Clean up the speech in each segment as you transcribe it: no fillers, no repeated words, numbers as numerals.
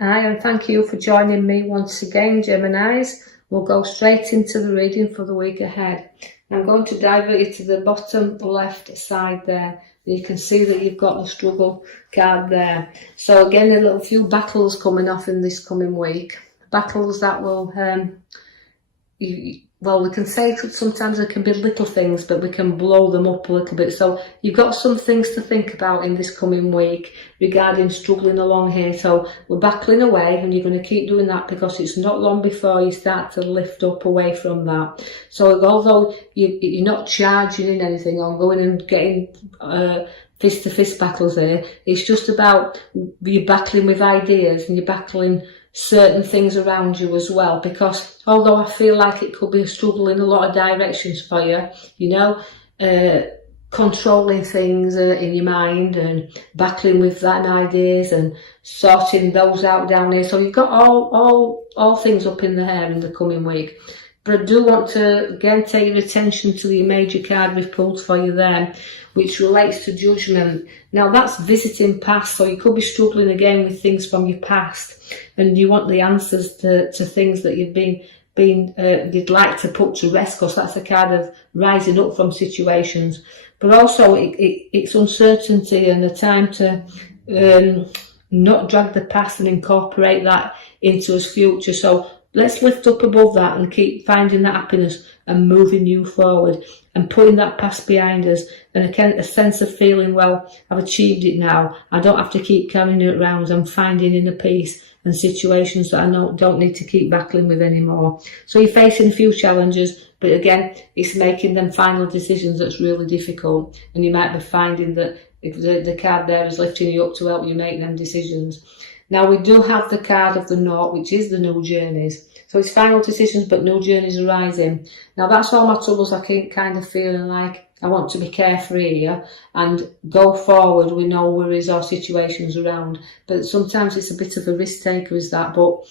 Hi, and thank you for joining me once again, Geminis. We'll go straight into the reading for the week ahead. I'm going to divert you to the bottom left side there. You can see that you've got the struggle card there. So again, a little few battles coming off in this coming week. Battles that will, we can say sometimes there can be little things, but we can blow them up a little bit. So you've got some things to think about in this coming week regarding struggling along here. So we're battling away, and you're going to keep doing that because it's not long before you start to lift up away from that. So although you're not charging in anything or going and getting fist-to-fist battles here, it's just about you battling with ideas and you're battling certain things around you as well, because although I feel like it could be a struggle in a lot of directions for you, controlling things in your mind and battling with that ideas and sorting those out down here. So you've got all things up in the air in the coming week. But I do want to again take your attention to the major card we've pulled for you there, which relates to judgment. Now that's visiting past, so you could be struggling again with things from your past, and you want the answers to things that you've you'd like to put to rest, because that's a card of rising up from situations. But also it's uncertainty and a time to not drag the past and incorporate that into his future. So let's lift up above that and keep finding that happiness and moving you forward and putting that past behind us, and a sense of feeling, well, I've achieved it now. I don't have to keep carrying it around. I'm finding inner peace and situations that I don't need to keep battling with anymore. So you're facing a few challenges, but again, it's making them final decisions that's really difficult, and you might be finding that the card there is lifting you up to help you make them decisions. Now we do have the card of the Naught, which is the new journeys. So it's final decisions, but new journeys arising. Now that's all my troubles. I keep kind of feeling like I want to be carefree here and go forward with no worries or situations around. But sometimes it's a bit of a risk taker, is that. But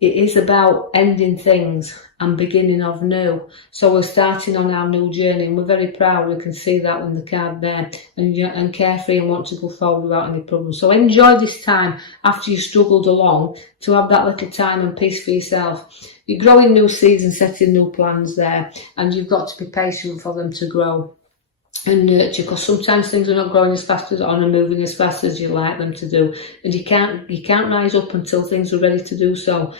it is about ending things and beginning of new. So we're starting on our new journey, and we're very proud. We can see that in the card there, and carefree and want to go forward without any problems. So enjoy this time after you've struggled along, to have that little time and peace for yourself. You're growing new seeds and setting new plans there, and you've got to be patient for them to grow and nurture, because sometimes things are not growing as fast as on and moving as fast as you like them to do, and you can't rise up until things are ready to do so.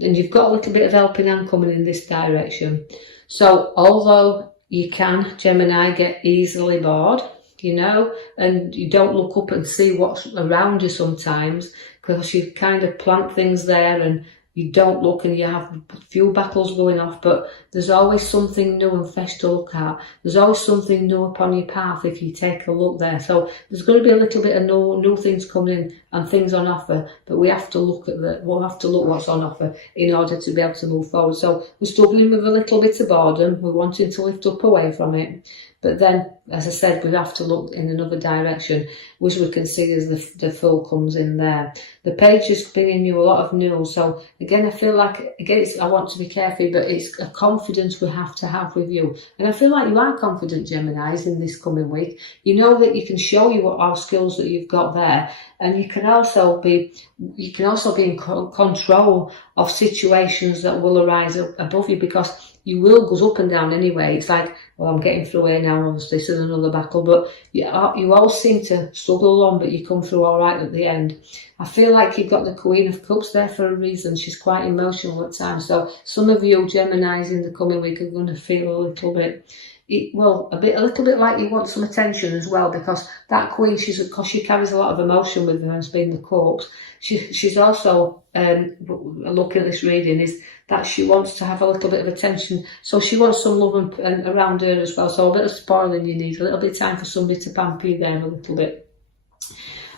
And you've got a little bit of helping hand coming in this direction. So although you can, Gemini, get easily bored, and you don't look up and see what's around you sometimes, because you kind of plant things there and you don't look, and you have a few battles going off, but there's always something new and fresh to look at. There's always something new upon your path if you take a look there. So there's going to be a little bit of new things coming in and things on offer, but we have to look at we'll have to look what's on offer in order to be able to move forward. So we're struggling with a little bit of boredom. We're wanting to lift up away from it. But then, as I said, we have to look in another direction, which we can see as the full comes in there. The page is bringing you a lot of news. So again, I feel like, I want to be careful, but it's a confidence we have to have with you. And I feel like you are confident, Geminis, in this coming week. You know that you can show you what our skills that you've got there. And you can also be in control of situations that will arise above you, because you will go up and down anyway. It's like, well, I'm getting through here now, obviously this is another battle, but you all seem to struggle along, but you come through all right at the end. I feel like you've got the Queen of Cups there for a reason. She's quite emotional at times. So some of you Geminis in the coming week are going to feel a little bit, a little bit like you want some attention as well, because that Queen, because she carries a lot of emotion with her as being the Cups. She's also, look at this reading, is that she wants to have a little bit of attention. So she wants some love and around her as well. So a bit of spoiling you need, a little bit of time for somebody to pamper you there a little bit.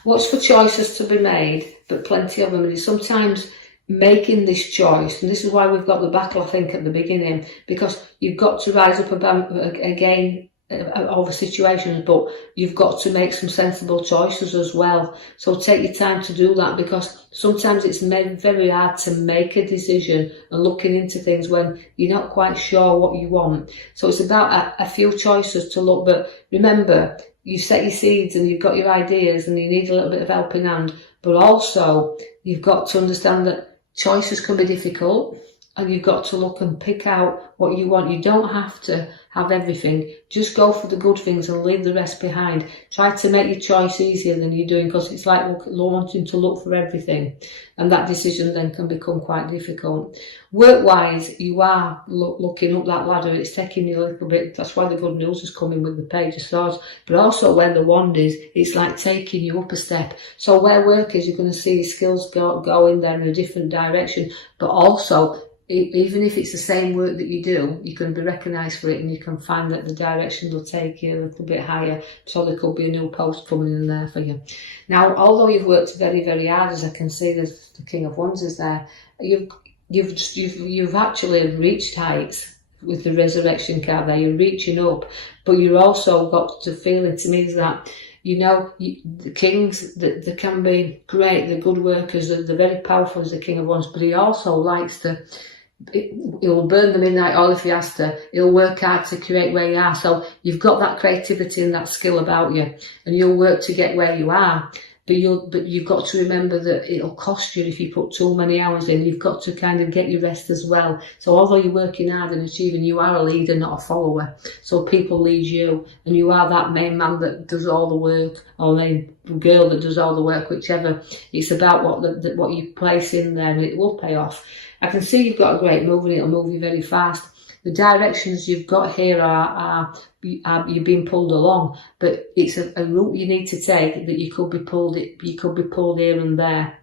Watch for choices to be made, but plenty of them. And sometimes making this choice, and this is why we've got the battle, I think, at the beginning, because you've got to rise up again over situations, but you've got to make some sensible choices as well. So take your time to do that, because sometimes it's very hard to make a decision and looking into things when you're not quite sure what you want. So it's about a few choices to look, but remember, you set your seeds and you've got your ideas and you need a little bit of helping hand, but also you've got to understand that choices can be difficult, and you've got to look and pick out what you want. You don't have to have everything. Just go for the good things and leave the rest behind. Try to make your choice easier than you're doing, because it's like wanting to look for everything, and that decision then can become quite difficult. Work-wise, you are looking up that ladder. It's taking you a little bit. That's why the good news is coming with the Page of Swords. But also where the wand is, it's like taking you up a step. So where work is, you're going to see your skills go in there in a different direction. But also, even if it's the same work that you do, you can be recognised for it, and you can find that the direction will take you a little bit higher. So there could be a new post coming in there for you. Now, although you've worked very, very hard, as I can see, there's the King of Wands is there. You've actually reached heights with the Resurrection card there. You're reaching up, but you've also got to feel it. To me, is that, you know, the kings, they can be great, they're good workers, they're very powerful as the King of Wands, but he also likes to, he'll burn the midnight oil if he has to. He'll work hard to create where you are. So you've got that creativity and that skill about you, and you'll work to get where you are. But you've got to remember that it'll cost you if you put too many hours in. You've got to kind of get your rest as well. So although you're working hard and achieving, you are a leader, not a follower. So people lead you, and you are that main man that does all the work, or main girl that does all the work, whichever. It's about what you place in there, and it will pay off. I can see you've got a great move, and it'll move you very fast. The directions you've got here are you're being pulled along, but it's a route you need to take, that you could be pulled here and there.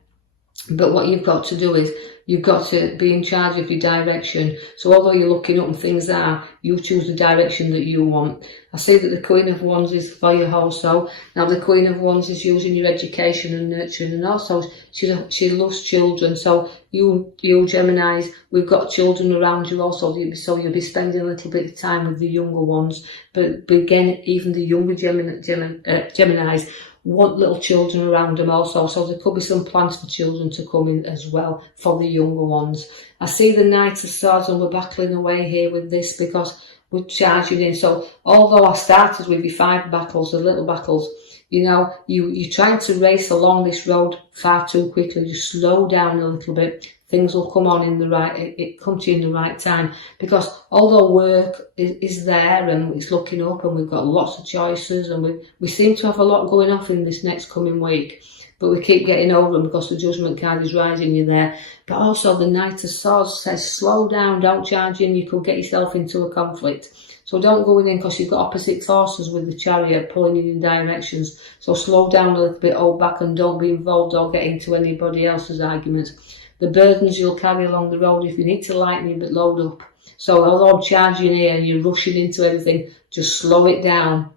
But what you've got to do is you've got to be in charge of your direction. So although you're looking up and things are, you choose the direction that you want. I see that the Queen of Wands is for you also. Now the Queen of Wands is using your education and nurturing, and also she loves children. So you Geminis, we've got children around you also, so you'll be spending a little bit of time with the younger ones. But again, even the younger Geminis want little children around them also, so there could be some plans for children to come in as well for the younger ones. I see the Knight of Swords, and we're battling away here with this because we're charging in. So although I started with your 5 battles, the little battles, you know, you're trying to race along this road far too quickly. You slow down a little bit. Things will come on in the right, it comes to you in the right time, because although work is there and it's looking up and we've got lots of choices, and we seem to have a lot going off in this next coming week, but we keep getting over them because the Judgment card is rising you there. But also the Knight of Swords says slow down, don't charge in, you could get yourself into a conflict. So don't go in because you've got opposite forces with the Chariot pulling you in directions. So slow down a little bit, hold back, and don't be involved or get into anybody else's arguments. The burdens you'll carry along the road, if you need to lighten it, but load up. So although I'm charging here and you're rushing into everything, just slow down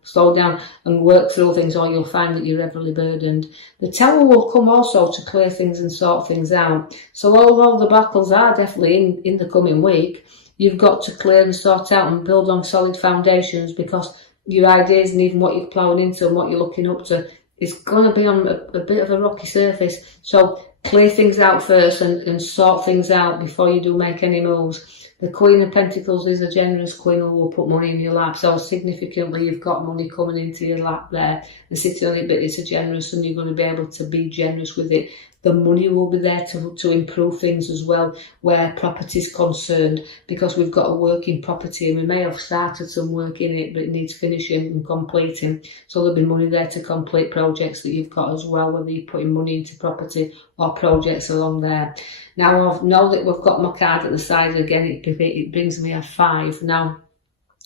and work through things, or you'll find that you're heavily burdened. The Tower will come also to clear things and sort things out. So although the battles are definitely in the coming week, you've got to clear and sort out and build on solid foundations, because your ideas and even what you're ploughing into and what you're looking up to is going to be on a bit of a rocky surface. So clear things out first and sort things out before you do make any moves. The Queen of Pentacles is a generous queen who will put money in your lap. So significantly, you've got money coming into your lap there and sitting on it, but it's a generous, and you're going to be able to be generous with it. The money will be there to improve things as well, where property is concerned, because we've got a working property and we may have started some work in it, but it needs finishing and completing. So there'll be money there to complete projects that you've got as well, whether you're putting money into property or projects along there. Now I know that we've got my card at the side again, it brings me a 5. Now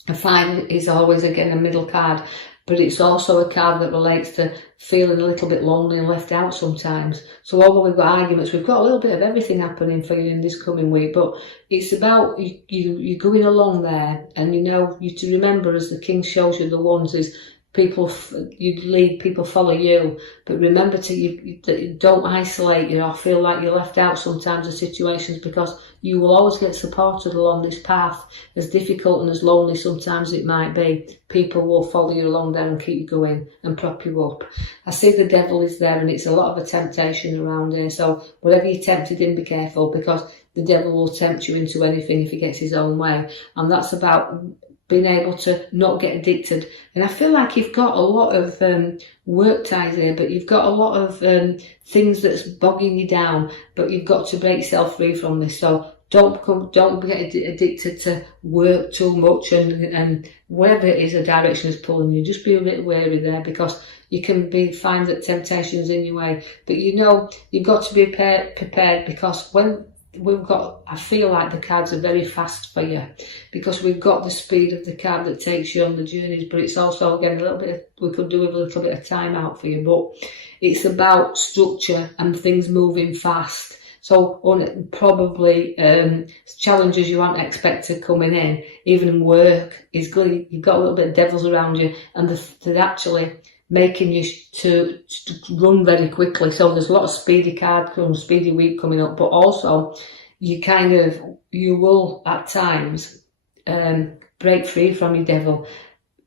a 5 is always again a middle card, but it's also a card that relates to feeling a little bit lonely and left out sometimes. So although we've got arguments, we've got a little bit of everything happening for you in this coming week, but it's about you going along there, and you know, you to remember, as the King shows you the wands, is people, you lead, people follow you, but remember to don't isolate you or feel like you're left out sometimes of situations, because you will always get supported along this path. As difficult and as lonely sometimes it might be, people will follow you along there and keep you going and prop you up. I see the Devil is there, and it's a lot of a temptation around here, so whatever you're tempted in, be careful, because the Devil will tempt you into anything if he gets his own way, and that's about being able to not get addicted. And I feel like you've got a lot of work ties here, but you've got a lot of things that's bogging you down, but you've got to break yourself free from this. So don't get addicted to work too much, and whatever it is, the direction is pulling you, just be a bit wary there, because you can find that temptation is in your way. But you know, you've got to be prepared, because when I feel like the cards are very fast for you, because we've got the speed of the card that takes you on the journeys, but it's also, again, we could do with a little bit of time out for you, but it's about structure and things moving fast. So probably challenges you aren't expected coming in, even in work, is good. You've got a little bit of devils around you, and they're actually making you to run very quickly. So there's a lot of speedy week coming up, but also you will at times break free from your devil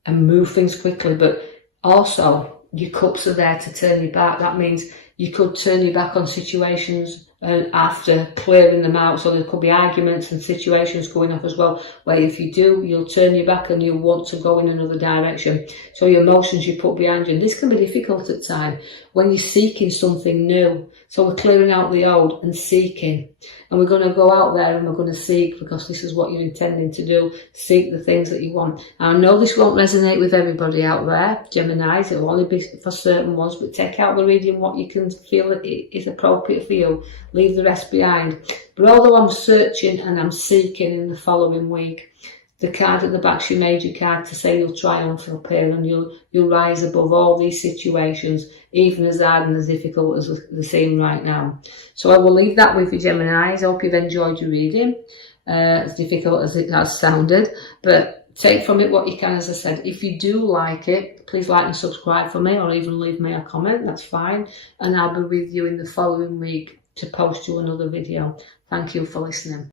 and move things quickly, but also your cups are there to turn you back. That means you could turn your back on situations after clearing them out. So there could be arguments and situations going up as well, where if you do, you'll turn your back and you'll want to go in another direction. So your emotions you put behind you. And this can be difficult at times when you're seeking something new. So we're clearing out the old and seeking. And we're going to go out there and we're going to seek, because this is what you're intending to do. Seek the things that you want. And I know this won't resonate with everybody out there, Geminis. It'll only be for certain ones, but take out the reading what you can feel that is appropriate for you. Leave the rest behind. But although I'm searching and I'm seeking in the following week, the card at the back's your major card to say you'll triumph up here, and you'll rise above all these situations, even as hard and as difficult as they seem right now. So I will leave that with you, Geminis. I hope you've enjoyed your reading, as difficult as it has sounded, but take from it what you can. As I said, if you do like it, please like and subscribe for me, or even leave me a comment, that's fine, and I'll be with you in the following week to post you another video. Thank you for listening.